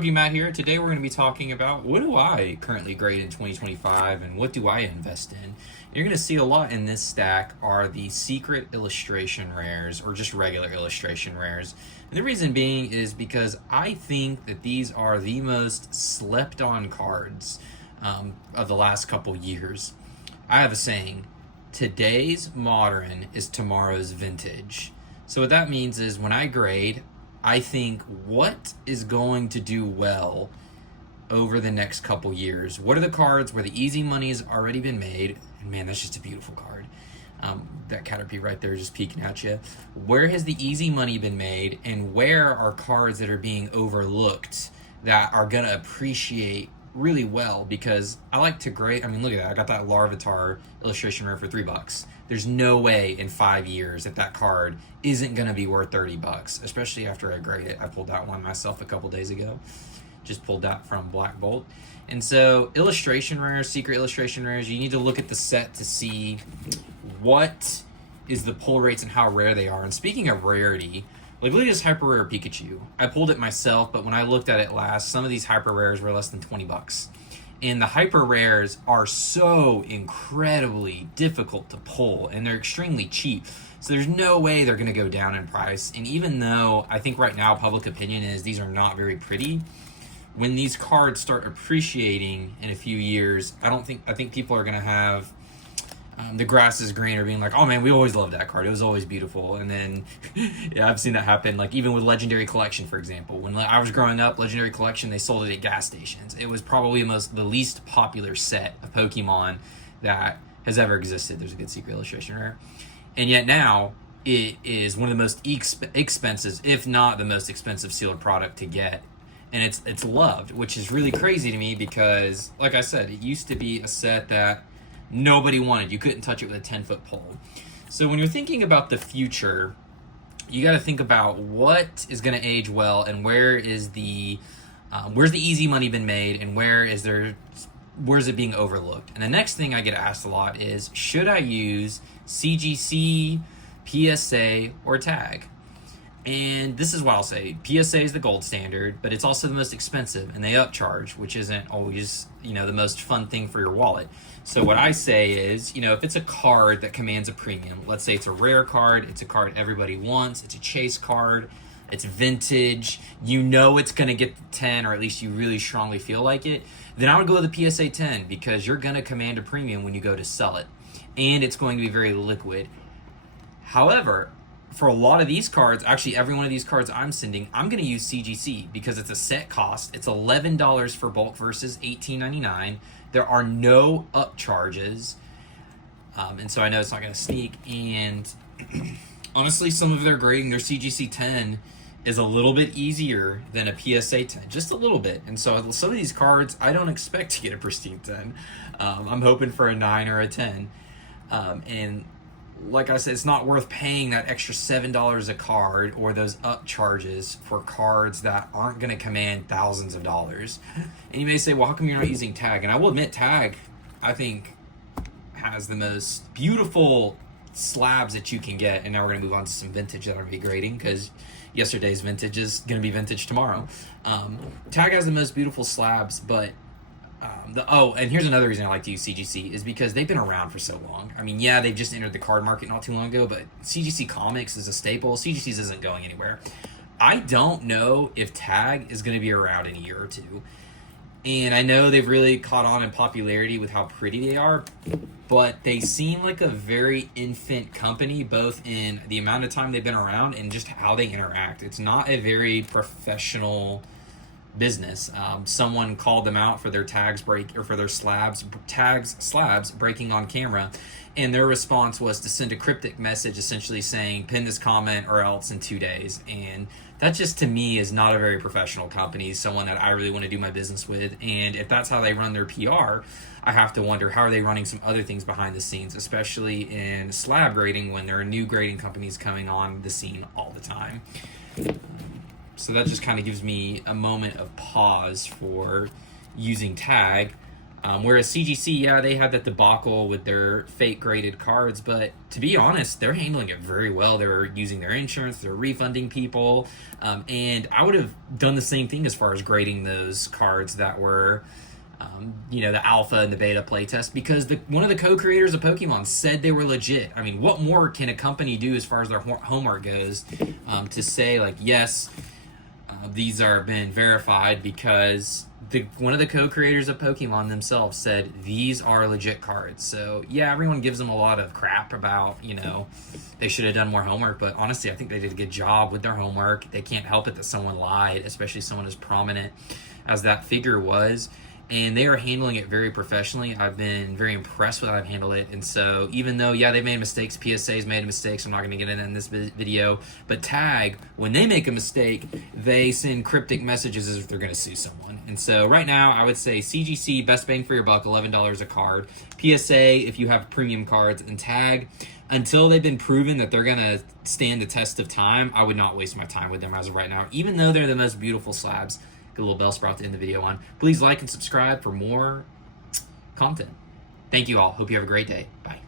Matt here. Today we're going to be talking about what do I currently grade in 2025 and what do I invest in. You're going to see a lot in this stack are the secret illustration rares or just regular illustration rares. And the reason being is because I think that these are the most slept on cards of the last couple years. I have a saying, today's modern is tomorrow's vintage. So what that means is when I grade, I think what is going to do well over the next couple years. What are the cards where the easy money has already been made? And man, that's just a beautiful card. That Caterpie right there just peeking at you. Where has the easy money been made? And where are cards that are being overlooked that are going to appreciate really well? Because I like to grade. I mean, look at that. I got that Larvitar illustration rare for $3. There's no way in 5 years that card isn't going to be worth $30, especially after I grade it. I pulled that one myself a couple days ago. Just pulled that from Black Bolt. And so illustration rares, secret illustration rares, you need to look at the set to see what is the pull rates and how rare they are. And speaking of rarity, like look at this hyper rare Pikachu. I pulled it myself, but when I looked at it last, some of these hyper rares were less than $20. And the hyper rares are so incredibly difficult to pull, and they're extremely cheap. So there's no way they're going to go down in price. And even though I think right now public opinion is these are not very pretty, when these cards start appreciating in a few years, I think people are going to have the grass is greener, being like, oh man, we always loved that card. It was always beautiful. And then, yeah, I've seen that happen. Like even with Legendary Collection, for example, when I was growing up, Legendary Collection, they sold it at gas stations. It was probably the least popular set of Pokemon that has ever existed. There's a good secret illustration rare. And yet now it is one of the most expensive, if not the most expensive sealed product to get. And it's loved, which is really crazy to me because, like I said, it used to be a set that nobody wanted. You couldn't touch it with a 10-foot pole. So when you're thinking about the future, you got to think about what is going to age well and where's the easy money been made and where's it being overlooked. And the next thing I get asked a lot is, should I use CGC, PSA, or tag? And this is what I'll say. PSA is the gold standard, but it's also the most expensive, and they upcharge, which isn't always, the most fun thing for your wallet. So what I say is, if it's a card that commands a premium, let's say it's a rare card, it's a card everybody wants, it's a chase card, it's vintage, it's going to get the 10, or at least you really strongly feel like it, then I would go with the PSA 10 because you're going to command a premium when you go to sell it, and it's going to be very liquid. However, for a lot of these cards, actually every one of these cards I'm sending, I'm going to use CGC because it's a set cost. It's $11 for bulk versus $18.99. There are no upcharges. And so I know it's not going to sneak. And honestly, some of their grading, their CGC 10 is a little bit easier than a PSA 10, just a little bit. And so some of these cards, I don't expect to get a pristine 10. I'm hoping for a 9 or a 10. And like I said, it's not worth paying that extra $7 a card or those upcharges for cards that aren't going to command thousands of dollars. And you may say, well, how come you're not using tag? And I will admit, tag, I think, has the most beautiful slabs that you can get. And now we're going to move on to some vintage that I'm going to be grading because yesterday's vintage is going to be vintage tomorrow. Tag has the most beautiful slabs, but and here's another reason I like to use CGC is because they've been around for so long. I mean, yeah, they've just entered the card market not too long ago, but CGC Comics is a staple. CGC's isn't going anywhere. I don't know if Tag is going to be around in a year or two. And I know they've really caught on in popularity with how pretty they are, but they seem like a very infant company, both in the amount of time they've been around and just how they interact. It's not a very professional business. Someone called them out for their slabs breaking on camera, and their response was to send a cryptic message essentially saying pin this comment or else in 2 days. And that just to me is not a very professional company, someone that I really want to do my business with. And if that's how they run their PR, I have to wonder how are they running some other things behind the scenes, especially in slab grading when there are new grading companies coming on the scene all the time. So that just kind of gives me a moment of pause for using tag. Whereas CGC, yeah, they had that debacle with their fake graded cards, but to be honest, they're handling it very well. They're using their insurance, they're refunding people, and I would have done the same thing as far as grading those cards that were, the alpha and the beta playtest, because one of the co-creators of Pokemon said they were legit. I mean, what more can a company do as far as their homework goes, to say like, yes, these are been verified, because one of the co-creators of Pokemon themselves said these are legit cards. So yeah, everyone gives them a lot of crap about, they should have done more homework, but honestly, I think they did a good job with their homework. They can't help it that someone lied, especially someone as prominent as that figure was. And they are handling it very professionally. I've been very impressed with how I've handled it. And so even though, yeah, they've made mistakes, PSA's made mistakes, I'm not going to get into in this video, but Tag, when they make a mistake, they send cryptic messages as if they're going to sue someone. And so right now, I would say CGC, best bang for your buck, $11 a card. PSA, if you have premium cards, and Tag, until they've been proven that they're going to stand the test of time, I would not waste my time with them as of right now, even though they're the most beautiful slabs. Get a little bell sprout to end the video on. Please like and subscribe for more content. Thank you all. Hope you have a great day. Bye.